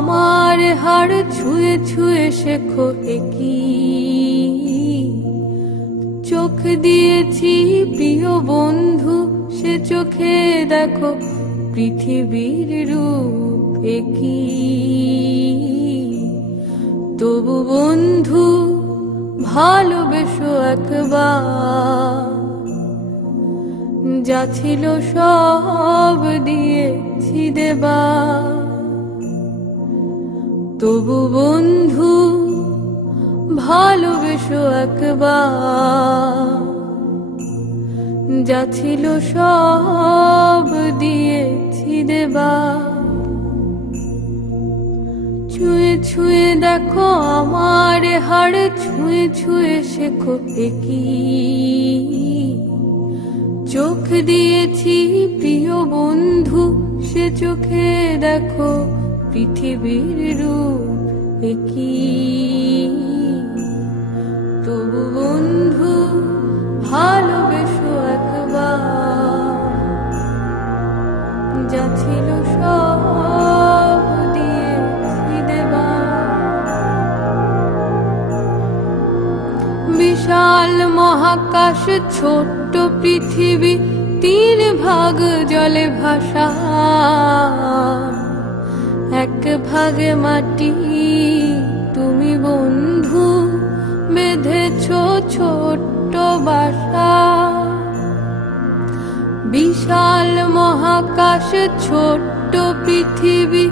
আমার হাড় ছুঁয়ে ছুঁয়ে শেখো একই চোখ দিয়েছি প্রিয় বন্ধু, সে চোখে দেখো পৃথিবীর রূপ একই। তবু বন্ধু ভালোবেসো একবার, যা ছিল সব দিয়েছি দেবার। তবু বন্ধু ভালোবেসো একবার, যা ছিল সব দিয়েছি দেবার। ছুঁয়ে ছুঁয়ে দেখো আমার হাড়, ছুঁয়ে ছুঁয়ে শেখো একই চোখ দিয়েছি প্রিয় বন্ধু, সে চোখে দেখো পৃথিবীর রূপ একই। তবু বন্ধু ভালোবেসো একবার, যা ছিল সব দিয়েছি দেবার। বিশাল মহাকাশ ছোট্ট পৃথিবী, 3 ভাগ জলে ভাসা, 1 ভাগে মাটি। তুমি বন্ধু বেঁধেছ ছোট্ট বাসা। বিশাল মহাকাশ ছোট্ট পৃথিবী,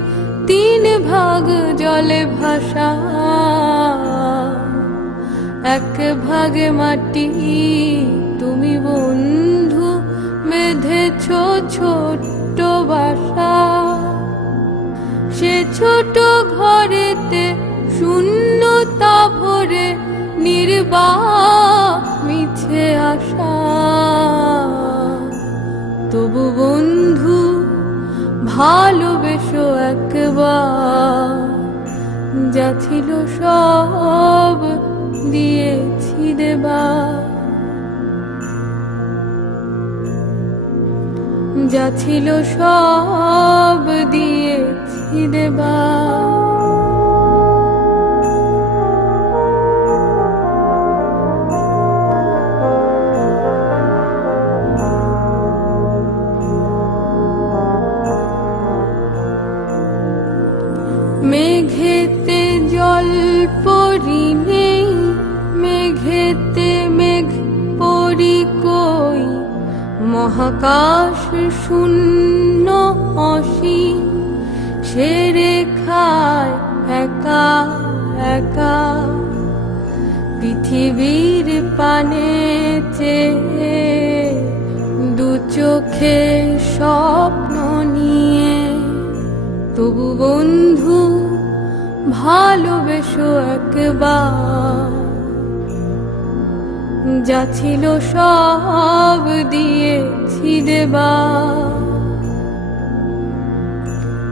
3 ভাগ জলে ভাসা, 1 ভাগে মাটি। তুমি বন্ধু বেঁধেছ ছোট্ট বাসা। সে ছোট ঘরেতে শূন্যতা ভরে নির্বাক মিছে আশা। তবু বন্ধু ভালোবেসো একবার, যা ছিল সব দিয়েছি দেবার। যা ছিল সব দিয়েছি দেবার। মেঘেতে জল পরি নেই, মেঘেতে মেঘ পরি কই। মহাকাশ শূন্য অসীম, সে রেখায় একা একা। পৃথিবীর পানে চেয়ে 2 চোখে স্বপ্ন নিয়ে। তবু বন্ধু ভালোবেসো একবার, যা ছিল সব দিয়েছি দেবার।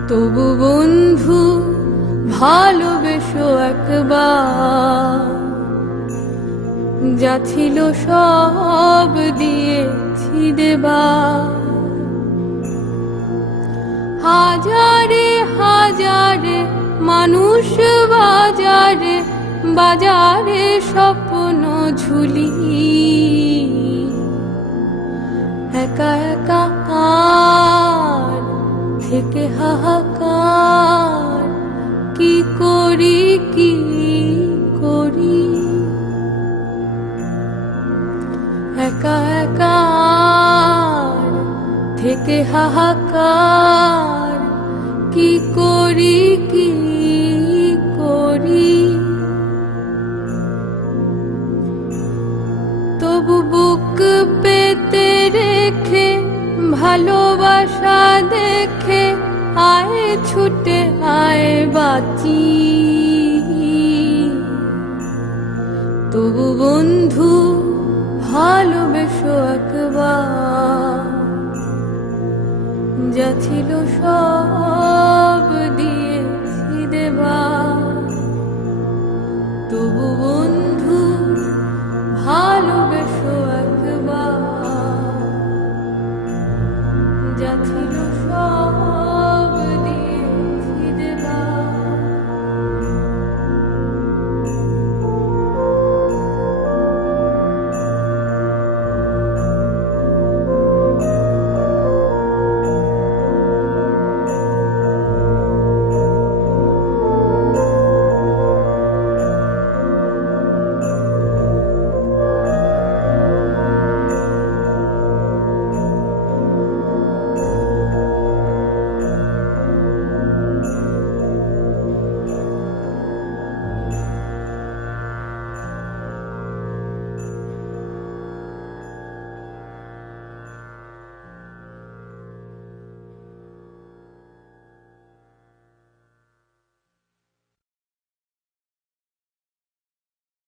তবু বন্ধু ভালোবেসো একবার, যা ছিল সব দিয়েছি দেবার। হাজারে হাজারে মানুষ বাজারে বাজারে স্বপ্ন ঝুলি। একা একা আর থেকে হাহাকার, কি করি কি করি। একা একা আর থেকে হাহাকার, কি করি কি করি। তবু বুক পেতে রেখে ভালোবাসা দেখে, আয় ছুটে আয় বাঁচি। তবু বন্ধু ভালোবেসো একবার, যা ছিল সব